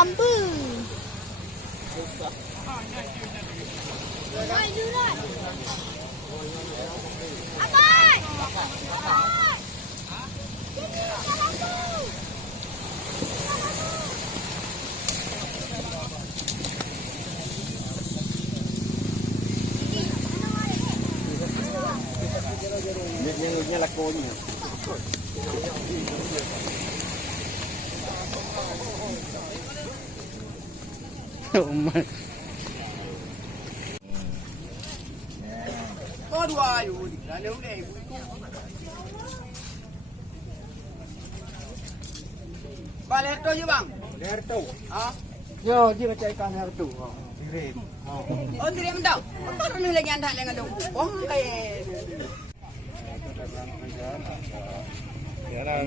Lampu. Abai! Abai! Sini, jalan tu. Nya lakonnya. Oh my. Có dua you, dah ada udah. Balik tu je bang. Leher tu. Ah, Yo, dia macam ikan leher tu. Kirim. oh tidak mendak. Apa orang lagi andak dengan tu? Oh kayak. Ya lah,